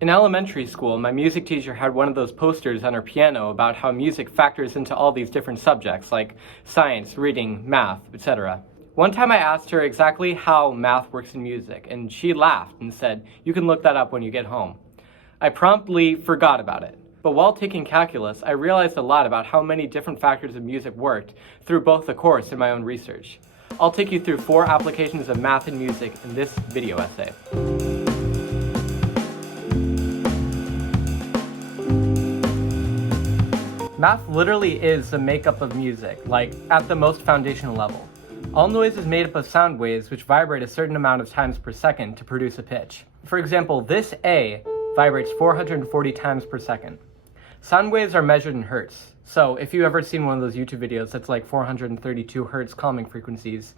In elementary school, my music teacher had one of those posters on her piano about how music factors into all these different subjects like science, reading, math, etc. One time I asked her exactly how math works in music, and she laughed and said, "You can look that up when you get home." I promptly forgot about it. But while taking calculus, I realized a lot about how many different factors of music worked through both the course and my own research. I'll take you through 4 applications of math and music in this video essay. Math literally is the makeup of music, like at the most foundational level. All noise is made up of sound waves which vibrate a certain amount of times per second to produce a pitch. For example, this A vibrates 440 times per second. Sound waves are measured in hertz, so if you've ever seen one of those YouTube videos that's like 432 hertz calming frequencies,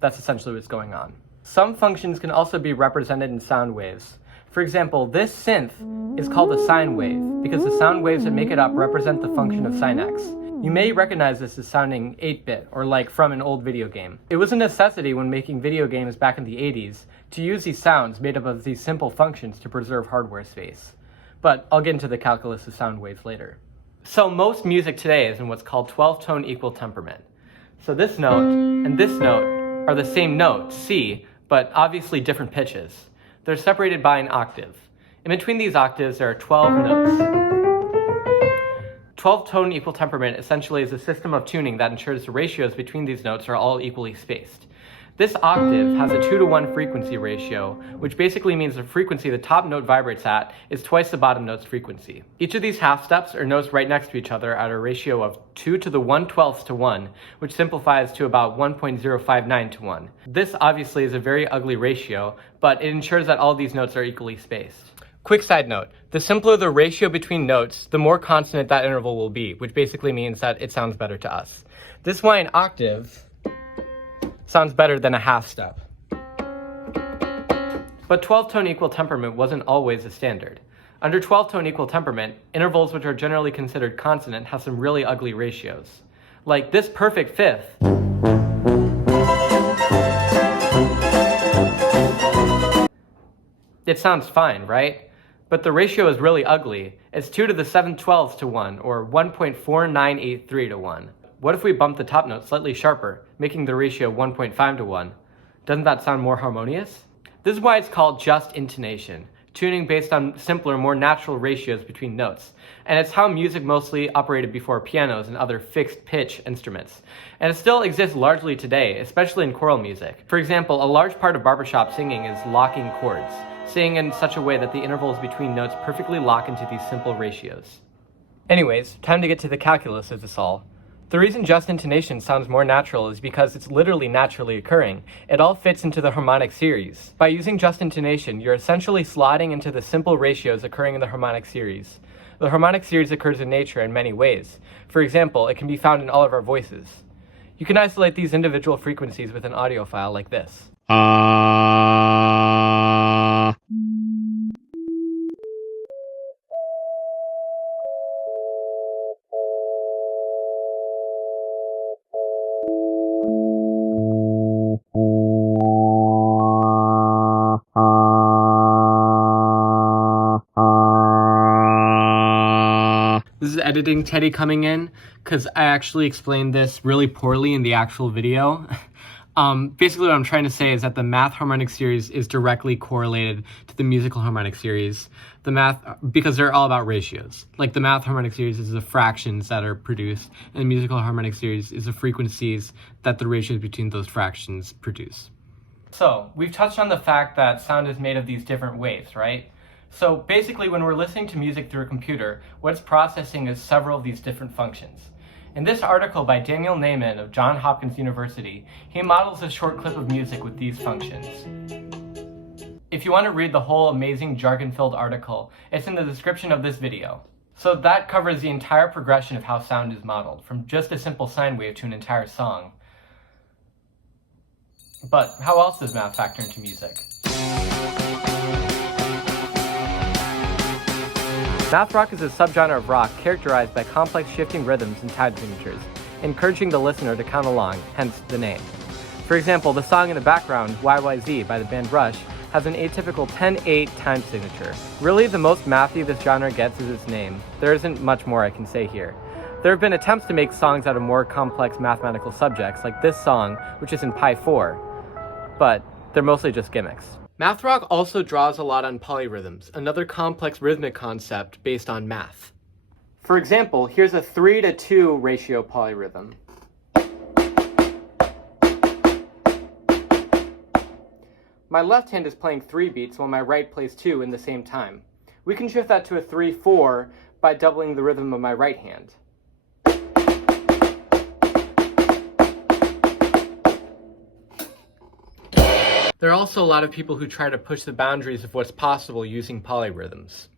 that's essentially what's going on. Some functions can also be represented in sound waves. For example, this synth is called a sine wave because the sound waves that make it up represent the function of sin x. You may recognize this as sounding 8-bit or like from an old video game. It was a necessity when making video games back in the 80s to use these sounds made up of these simple functions to preserve hardware space. But I'll get into the calculus of sound waves later. So most music today is in what's called 12-tone equal temperament. So this note and this note are the same note, C, but obviously different pitches. They're separated by an octave. In between these octaves, there are 12 notes. 12-tone equal temperament essentially is a system of tuning that ensures the ratios between these notes are all equally spaced. This octave has a 2-to-1 frequency ratio, which basically means the frequency the top note vibrates at is twice the bottom note's frequency. Each of these half steps are notes right next to each other at a ratio of 2 to the 1/12 to 1, which simplifies to about 1.059 to 1. This obviously is a very ugly ratio, but it ensures that all these notes are equally spaced. Quick side note, the simpler the ratio between notes, the more consonant that interval will be, which basically means that it sounds better to us. This is why an octave sounds better than a half step. But 12-tone equal temperament wasn't always the standard. Under 12-tone equal temperament, intervals which are generally considered consonant have some really ugly ratios. Like this perfect fifth it sounds fine, right? But the ratio is really ugly. It's 2 to the 7/12 to 1, or 1.4983 to 1. What if we bump the top note slightly sharper, making the ratio 1.5 to 1? Doesn't that sound more harmonious? This is why it's called just intonation, tuning based on simpler, more natural ratios between notes. And it's how music mostly operated before pianos and other fixed pitch instruments. And it still exists largely today, especially in choral music. For example, a large part of barbershop singing is locking chords, singing in such a way that the intervals between notes perfectly lock into these simple ratios. Anyways, time to get to the calculus of this all. The reason just intonation sounds more natural is because it's literally naturally occurring. It all fits into the harmonic series. By using just intonation, you're essentially slotting into the simple ratios occurring in the harmonic series. The harmonic series occurs in nature in many ways. For example, it can be found in all of our voices. You can isolate these individual frequencies with an audio file like this. This is editing Teddy coming in, because I actually explained this really poorly in the actual video. Basically what I'm trying to say is that the math harmonic series is directly correlated to the musical harmonic series. Because they're all about ratios. Like the math harmonic series is the fractions that are produced, and the musical harmonic series is the frequencies that the ratios between those fractions produce. So, we've touched on the fact that sound is made of these different waves, right? So basically when we're listening to music through a computer, what it's processing is several of these different functions. In this article by Daniel Neyman of Johns Hopkins University, he models a short clip of music with these functions. If you want to read the whole amazing jargon-filled article, it's in the description of this video. So that covers the entire progression of how sound is modeled, from just a simple sine wave to an entire song. But how else does math factor into music? Math rock is a subgenre of rock characterized by complex shifting rhythms and time signatures, encouraging the listener to count along, hence the name. For example, the song in the background, YYZ by the band Rush, has an atypical 10-8 time signature. Really, the most mathy this genre gets is its name. There isn't much more I can say here. There have been attempts to make songs out of more complex mathematical subjects, like this song, which is in Pi 4, but they're mostly just gimmicks. Math rock also draws a lot on polyrhythms, another complex rhythmic concept based on math. For example, here's a 3-to-2 ratio polyrhythm. My left hand is playing 3 beats while my right plays 2 in the same time. We can shift that to a 3-4 by doubling the rhythm of my right hand. There are also a lot of people who try to push the boundaries of what's possible using polyrhythms.